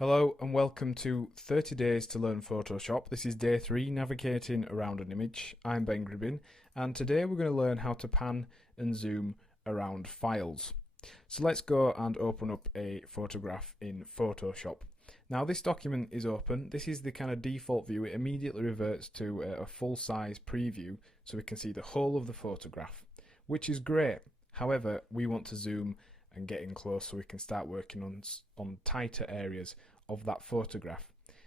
Hello and welcome to 30 Days to Learn Photoshop. This is day 3, navigating around an image. I'm Ben Gribbin, and today we're going to learn how to pan and zoom around files. So let's go and open up a photograph in Photoshop. Now this document is open. This is the kind of default view. It immediately reverts to a full-size preview so we can see the whole of the photograph, which is great. However, we want to zoom and get in close so we can start working on tighter areas of that photograph.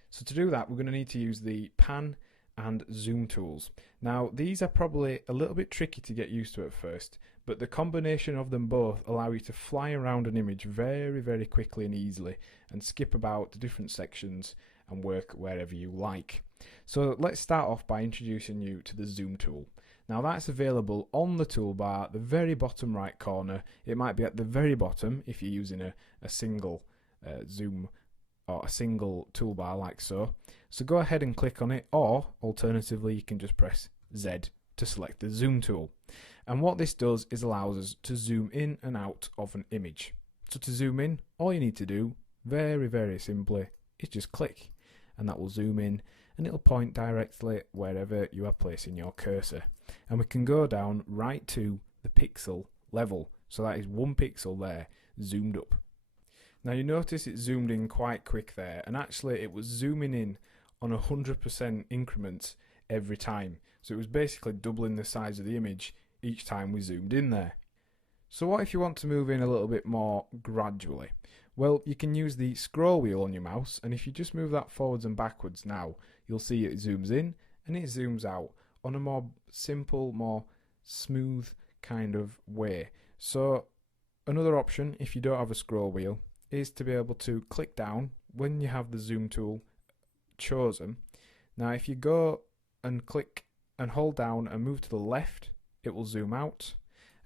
So to do that, we're going to need to use the pan and zoom tools. Now these are probably a little bit tricky to get used to at first, but the combination of them both allow you to fly around an image very quickly and easily and skip about the different sections and work wherever you like. So let's start off by introducing you to the zoom tool. Now that's available on the toolbar, the very bottom right corner. It might be at the very bottom if you're using a single zoom or a single toolbar like so. So go ahead and click on it, or alternatively you can just press Z to select the zoom tool. And what this does is allows us to zoom in and out of an image. So to zoom in, all you need to do, very simply, is just click, and that will zoom in and it'll point directly wherever you are placing your cursor. And we can go down right to the pixel level. So that is 1 pixel there, zoomed up. Now you notice it zoomed in quite quick there, and actually it was zooming in on 100% increments every time. So it was basically doubling the size of the image each time we zoomed in there. So what if you want to move in a little bit more gradually? Well, you can use the scroll wheel on your mouse, and if you just move that forwards and backwards now, you'll see it zooms in and it zooms out on a more simple, more smooth kind of way. So another option, if you don't have a scroll wheel, is to be able to click down when you have the zoom tool chosen. Now if you go and click and hold down and move to the left, it will zoom out,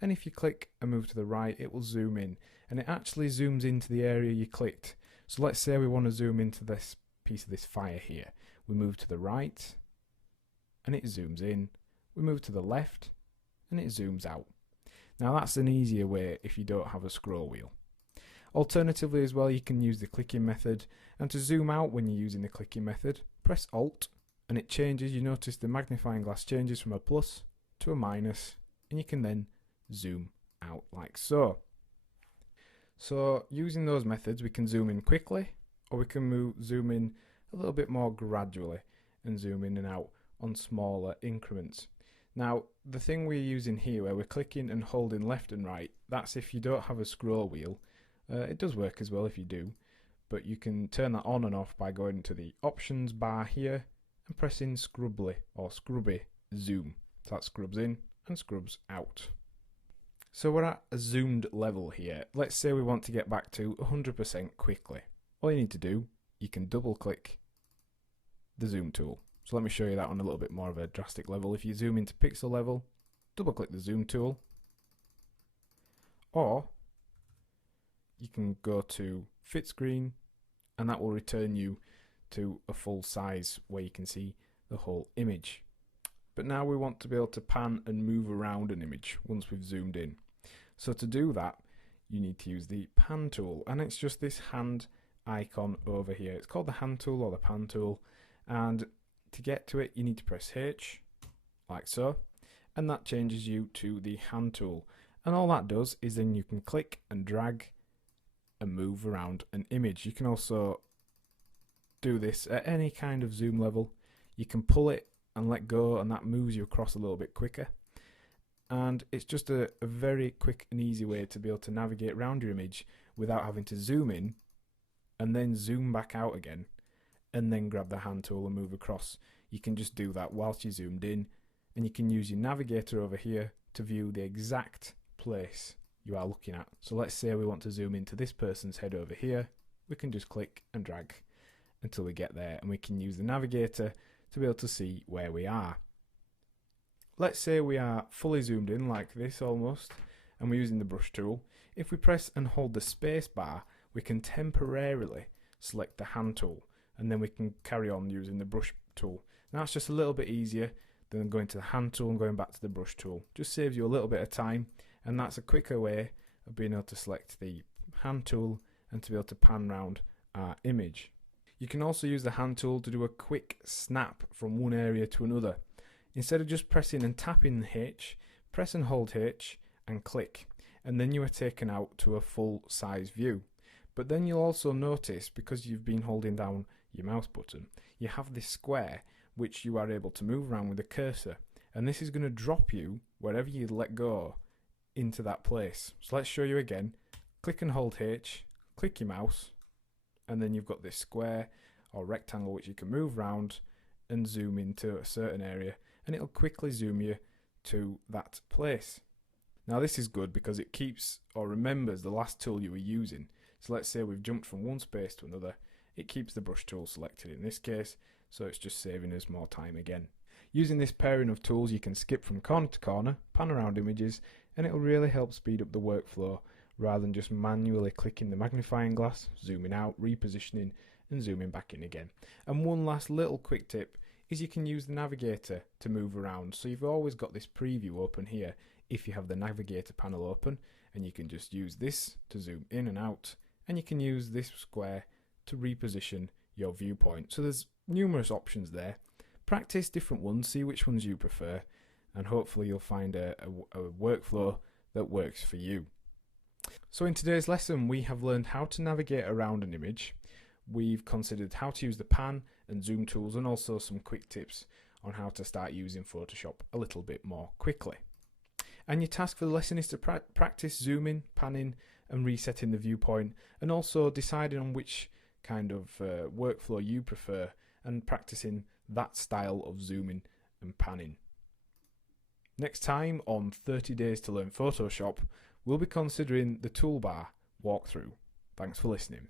and if you click and move to the right, it will zoom in, and it actually zooms into the area you clicked. So let's say we want to zoom into this piece of this fire here. We move to the right and it zooms in. We move to the left and it zooms out. Now that's an easier way if you don't have a scroll wheel. Alternatively as well, you can use the clicking method, and to zoom out when you're using the clicking method, press Alt and it changes. You notice the magnifying glass changes from a plus to a minus, and you can then zoom out like so. So using those methods, we can zoom in quickly, or we can zoom in a little bit more gradually and zoom in and out on smaller increments. Now the thing we're using here, where we're clicking and holding left and right, that's if you don't have a scroll wheel. It does work as well if you do, but you can turn that on and off by going to the options bar here and pressing scrubbly or scrubby zoom. So that scrubs in and scrubs out. So we're at a zoomed level here. Let's say we want to get back to 100% quickly. All you need to do, you can double click the zoom tool. So let me show you that on a little bit more of a drastic level. If you zoom into pixel level, double click the zoom tool, or you can go to fit screen, and that will return you to a full size where you can see the whole image. But now we want to be able to pan and move around an image once we've zoomed in. So to do that, you need to use the pan tool, and it's just this hand icon over here. It's called the hand tool or the pan tool, and to get to it you need to press H like so, and that changes you to the hand tool. And all that does is then you can click and drag and move around an image. You can also do this at any kind of zoom level. You can pull it and let go, and that moves you across a little bit quicker. And it's just a very quick and easy way to be able to navigate around your image without having to zoom in and then zoom back out again and then grab the hand tool and move across. You can just do that whilst you zoomed in, and you can use your navigator over here to view the exact place you are looking at. So let's say we want to zoom into this person's head over here. We can just click and drag until we get there, and we can use the navigator to be able to see where we are. Let's say we are fully zoomed in like this almost, and we're using the brush tool. If we press and hold the space bar, we can temporarily select the hand tool, and then we can carry on using the brush tool. Now it's just a little bit easier than going to the hand tool and going back to the brush tool. Just saves you a little bit of time, and that's a quicker way of being able to select the hand tool and to be able to pan round our image. You can also use the hand tool to do a quick snap from one area to another. Instead of just pressing and tapping the H, press and hold H and click, and then you are taken out to a full size view. But then you'll also notice, because you've been holding down your mouse button, you have this square which you are able to move around with a cursor, and this is going to drop you wherever you let go into that place. So let's show you again. Click and hold H, click your mouse, and then you've got this square or rectangle which you can move around and zoom into a certain area, and it'll quickly zoom you to that place. Now this is good because it keeps or remembers the last tool you were using. So let's say we've jumped from one space to another, it keeps the brush tool selected in this case, so it's just saving us more time again. Using this pairing of tools, you can skip from corner to corner, pan around images, and it'll really help speed up the workflow rather than just manually clicking the magnifying glass, zooming out, repositioning and zooming back in again. And one last little quick tip is you can use the navigator to move around, so you've always got this preview open here if you have the navigator panel open, and you can just use this to zoom in and out, and you can use this square to reposition your viewpoint. So there's numerous options there. Practice different ones, see which ones you prefer, and hopefully you'll find a workflow that works for you. So in today's lesson we have learned how to navigate around an image. We've considered how to use the pan and zoom tools, and also some quick tips on how to start using Photoshop a little bit more quickly. And your task for the lesson is to practice zooming, panning and resetting the viewpoint, and also deciding on which kind of workflow you prefer and practicing that style of zooming and panning. Next time on 30 Days to Learn Photoshop, we'll be considering the toolbar walkthrough. Thanks for listening.